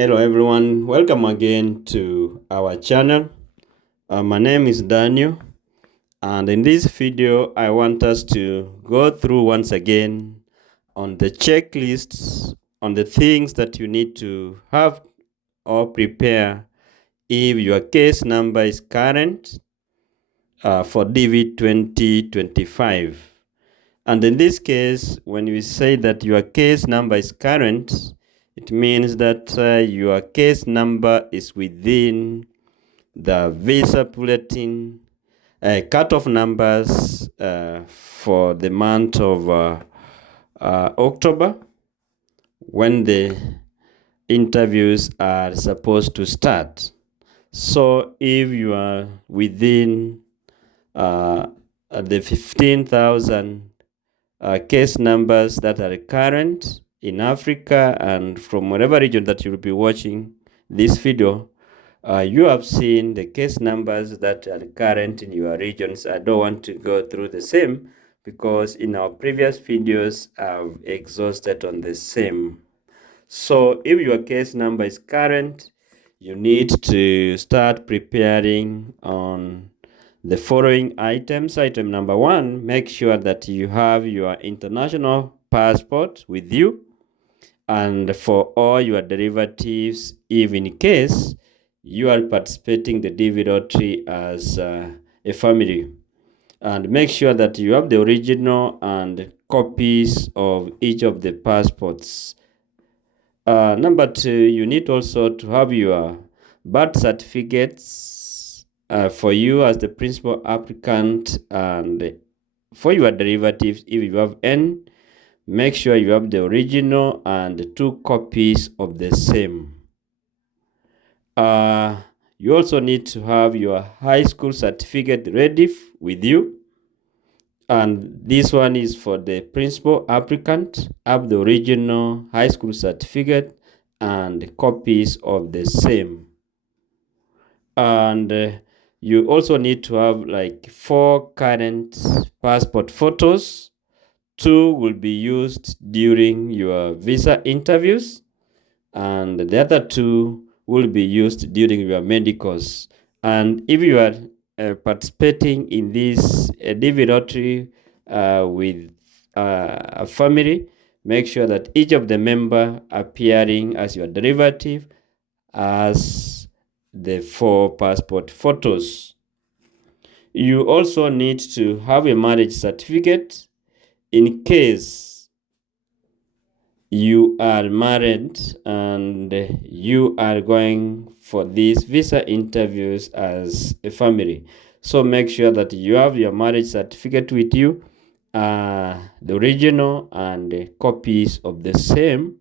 Hello everyone, welcome again to our channel. My name is Daniel, and in this video I want us to go through once again on the checklists, on the things that you need to have or prepare if your case number is current for DV 2025. And in this case, when we say that your case number is current, it means that your case number is within the visa bulletin cutoff numbers for the month of October, when the interviews are supposed to start. So if you are within the 15,000 case numbers that are current in Africa, and from whatever region that you'll be watching this video, you have seen the case numbers that are current in your regions. I don't want to go through the same because in our previous videos I've exhausted on the same. So if your case number is current, you need to start preparing on the following items. Item number 1, make sure that you have your international passport with you, and for all your derivatives, if in case you are participating the DV lottery as a family. And make sure that you have the original and copies of each of the passports. Number 2, you need also to have your birth certificates for you as the principal applicant, and for your derivatives, if you have N, make sure you have the original and 2 copies of the same. You also need to have your high school certificate ready with you, and this one is for the principal applicant. Have the original high school certificate and copies of the same. And you also need to have like 4 current passport photos. 2 will be used during your visa interviews, and the other 2 will be used during your medicals. And if you are participating in this DV lottery with a family, make sure that each of the member appearing as your derivative as the 4 passport photos. You also need to have a marriage certificate in case you are married and you are going for these visa interviews as a family. So make sure that you have your marriage certificate with you, the original and copies of the same.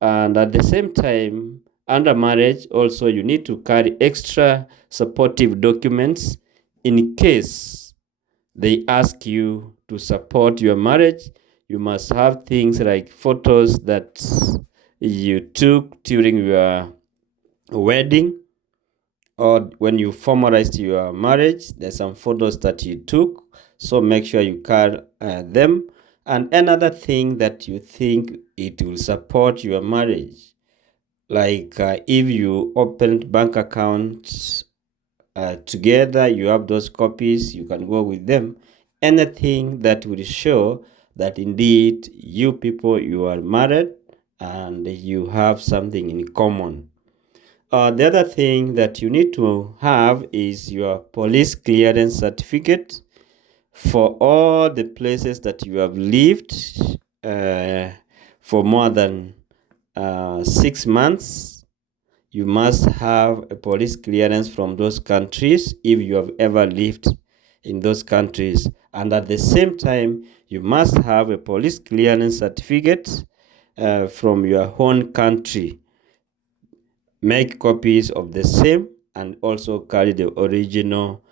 And at the same time, under marriage also you need to carry extra supportive documents in case they ask you to support your marriage. You must have things like photos that you took during your wedding, or when you formalized your marriage, there's some photos that you took. So make sure you carry them. And another thing that you think it will support your marriage, like if you opened bank accounts together, you have those copies, you can go with them. Anything that will show that indeed you people, you are married and you have something in common. The other thing that you need to have is your police clearance certificate for all the places that you have lived for more than 6 months. You must have a police clearance from those countries if you have ever lived in those countries. And at the same time, you must have a police clearance certificate from your own country. Make copies of the same and also carry the original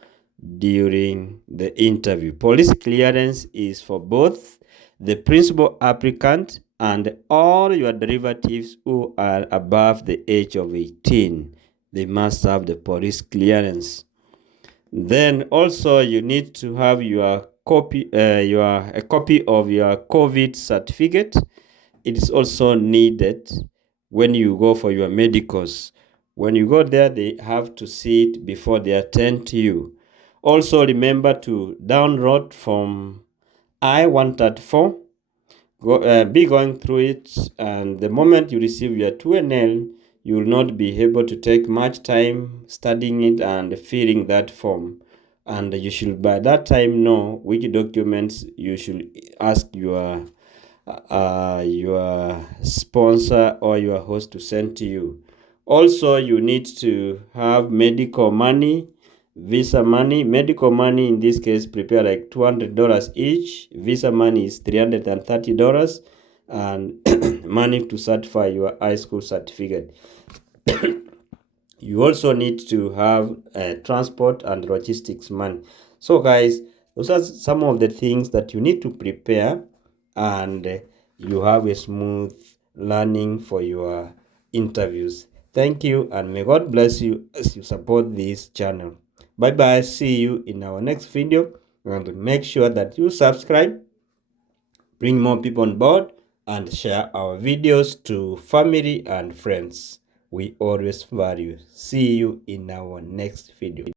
during the interview. Police clearance is for both the principal applicant and all your derivatives who are above the age of 18. They must have the police clearance. Then also you need to have your copy, a copy of your COVID certificate. It is also needed when you go for your medicals. When you go there, they have to see it before they attend to you. Also, remember to download from I-134. Be going through it, and the moment you receive your 2NL, you will not be able to take much time studying it and filling that form. And you should by that time know which documents you should ask your sponsor or your host to send to you. Also, you need to have medical money, visa money. Medical money in this case, prepare like $200 each. Visa money is $330, and money to certify your high school certificate. You also need to have transport and logistics money. So guys, those are some of the things that you need to prepare, and you have a smooth learning for your interviews. Thank you, and may God bless you as you support this channel. Bye bye. See you in our next video, and make sure that you subscribe, bring more people on board, and share our videos to family and friends. We always value. See you in our next video.